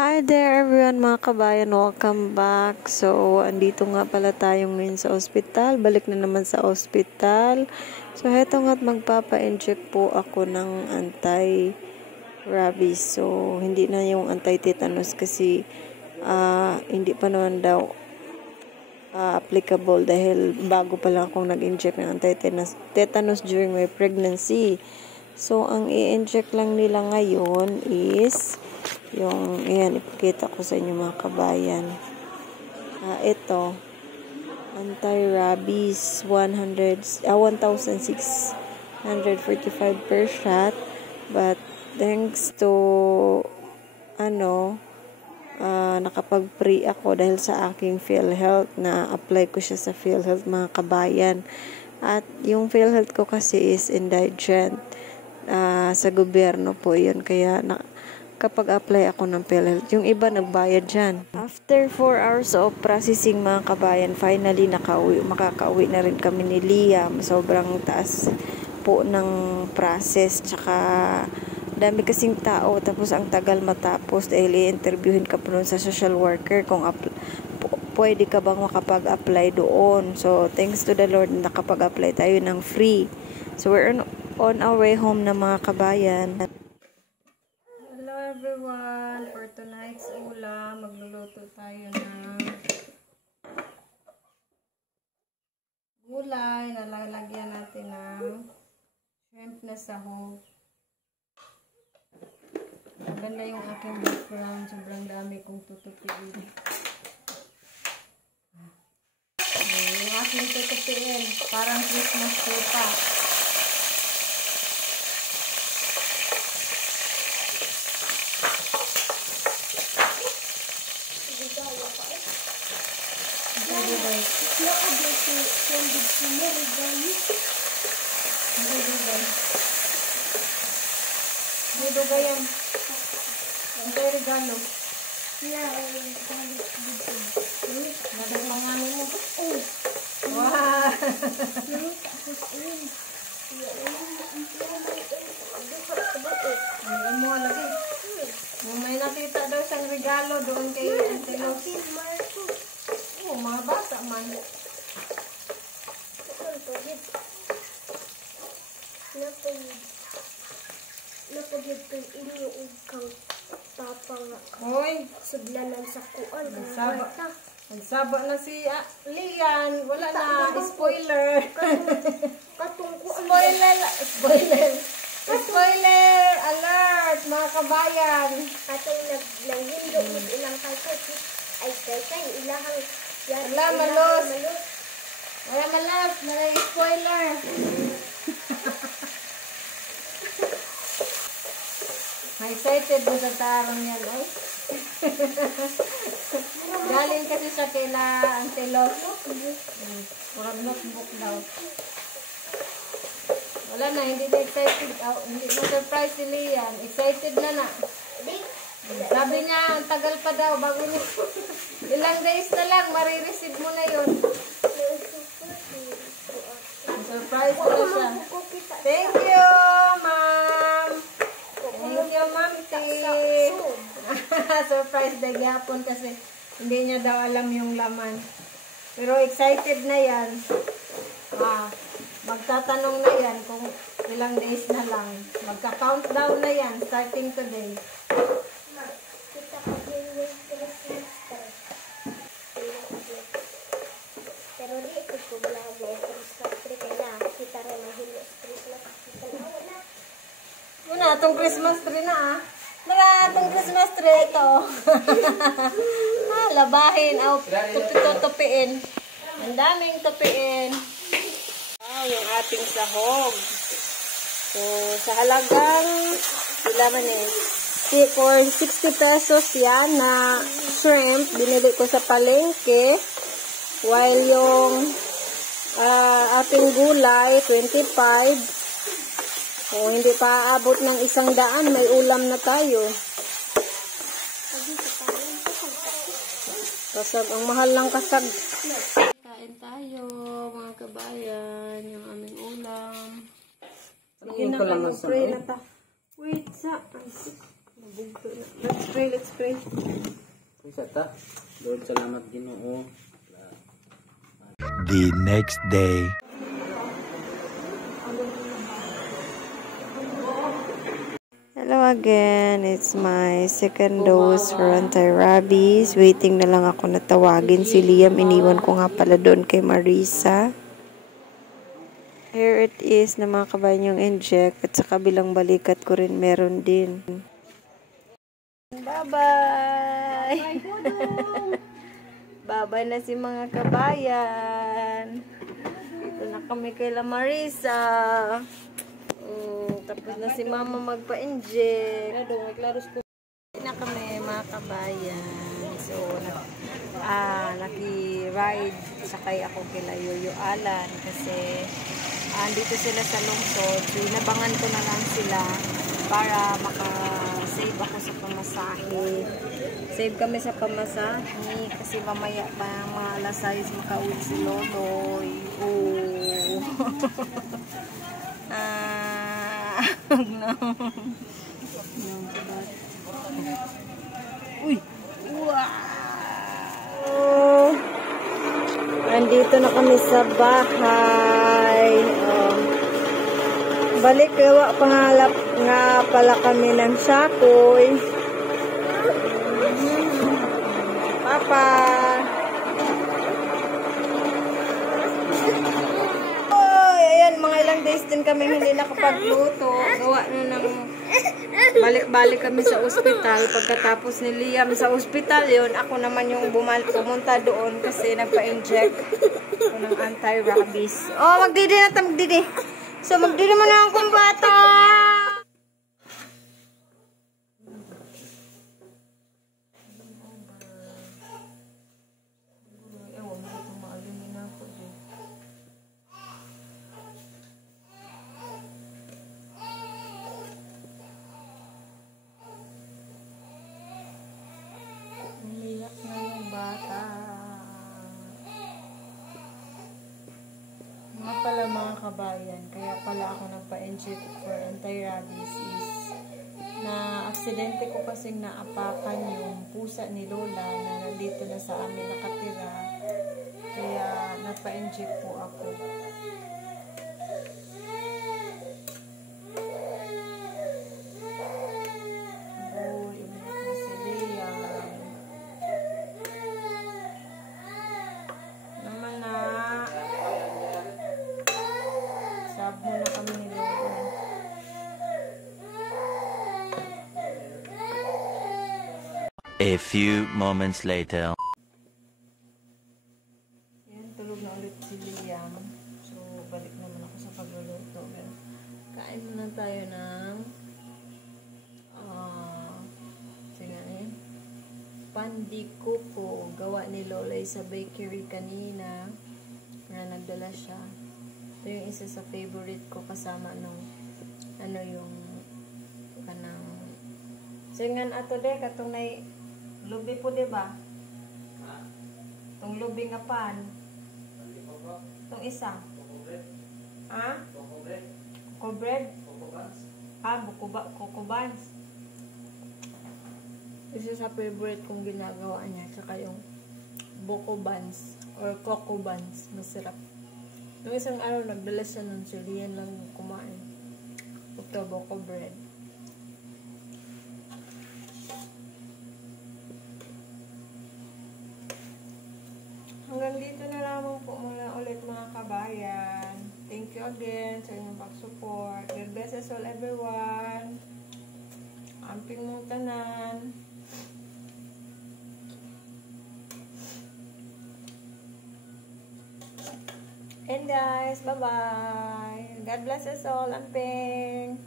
Hi there everyone mga kabayan, welcome back. So, andito nga pala tayo ngayon sa ospital. Balik na naman sa ospital. So, heto nga't magpapa-inject po ako ng anti-rabies. So, hindi na yung anti-tetanus kasi hindi pa naman daw applicable dahil bago pa lang akong nag-inject ng anti-tetanus during my pregnancy. So, ang i-inject lang nila ngayon is yung, ayan, ipakita ko sa inyo mga kabayan. Ito, anti-rabies, 1,645 per shot. But, thanks to, nakapag-pre ako dahil sa aking PhilHealth na apply ko siya sa PhilHealth mga kabayan. At yung PhilHealth ko kasi is indigent. Sa gobyerno po yun. Kaya kapag apply ako ng PhilHealth, yung iba nagbayad dyan. After 4 hours of processing mga kabayan, finally makakauwi na rin kami ni Liam. Sobrang taas po ng process. Tsaka dami kasing tao. Tapos ang tagal matapos dahil i-interviewin ka po nun sa social worker kung pwede ka bang makapag-apply doon. So, thanks to the Lord, nakapag-apply tayo ng free. So, we're on our way home na mga kabayan. Hello everyone! For tonight's ulam, magluluto tayo ng gulay. Nalalagyan natin ng shrimp na sahog. Maganda yung aking background. Sobrang dami kong tutupiin. Yung aking tutupiin. Parang Christmas tree pa. Dugay yan. Ang tayo regalo. Nadamangan mo. Wow! Ang mo lagi. May nakita daw siyang regalo doon kay Antelos. Oh, mga bata man. Napagid ko inyo kang papa nga. Hoy! Sudlanan sa kuan. Nagsaba na si Lian. Wala na. Spoiler. Spoiler alert mga kabayan. Katong naghindo ilang kay ay kay ilahang wala malos. Wala malos. May spoiler. Excited mo sa tarong yan, ay. Galing kasi sa kila Antelos. Purang notebook daw. Wala na, hindi na excited. Hindi na surprise si Liam. Excited na. Sabi niya, ang tagal pa daw bago niya. Ilang days na lang, marireceive mo na yun. Surprise na siya. Thank you, ma'am. Thank you, ma'am. Surprise na gyapon kasi hindi niya daw alam yung laman. Pero excited na yan. Magtatanong na yan kung ilang days na lang. Magka-countdown na yan starting today. Pero di ko vlog na Christmas tree kaya kita rin ang Christmas tree. Muna, itong Christmas tree na itong Christmas tree ito. Labahin. Tupiin. Ang daming tupiin. Wow, yung ating sahog. So, sa halagang, for 60 pesos yan na shrimp, binili ko sa palengke. While yung ating gulay, 25. Kung hindi pa aabot ng 100, may ulam na tayo. Kasag, ang mahal ng kasag. Kain tayo, mga kabayan, yung aming ulam. Sige na, pag-pray na ta. Wait, Let's pray, let's pray. Isa ta. Lord, salamat Ginoo. The next day. Hello again, it's my second dose for anti-rabies. Waiting na lang ako na tawagin si Liam. Iniwan ko nga pala doon kay Marisa. Here it is na mga kabayan yung inject. At sa kabilang balikat ko rin meron din. Bye-bye! Bye-bye na si mga kabayan. Dito na kami kay La Marisa. Tapos na si mama magpa-inject. Na kami mga kabayan. So, naki-ride. Sakay ako kila Yoyo Alan. Kasi, andito sila sa lungsod. So, inabangan ko na lang sila para maka-save ako sa pamasahe. Save kami sa pamasahe. Kasi mamaya pa mga alas 6 makauwi si Loloy. Oh. No. Uy! Wow! Andito na kami sa bahay. Balik gawa pangalap nga pala kami ng sakoy. Papa! Mga ilang days din kami hindi nakapagluto. Gawa na ng balik-balik kami sa ospital. Pagkatapos ni Liam sa ospital yun, ako naman yung pumunta doon kasi nagpa-inject ako ng anti-rabies. Oh, magdidi na ta, magdidi. So, magdidi mo na akong bata. Umiyak na yung bata. Mga pala mga kabayan, kaya pala ako nagpa-inject for anti-rabies is na aksidente ko kasing naapakan yung pusa ni Lola na nandito na sa amin nakatira. Kaya nagpa-inject po ako. Muna kami ni Lola. A few moments later. Yan, tulog na ulit si Liam. So, balik naman ako sa pagluluto. Kain muna tayo ng pandikuko. Gawa ni Lola sa bakery kanina. Na nagdala siya. Ito yung isa sa favorite ko kasama nung yung kanang singan ato de katong nay lubi po diba? Tong lubi nga pan. Tong isa. Ha? Coco bread? Coco buns. Isa sa favorite kong ginagawa niya saka yung buko buns or coco buns. Masarap. Nung isang araw, nagdala siya nun. So, yan lang kumain. Ito, buko bread. Hanggang dito na lamang po muna ulit mga kabayan. Thank you again sa inyong pag-support. God bless us all everyone. Amping mong tanan. And guys, bye-bye. God bless us all. Amping.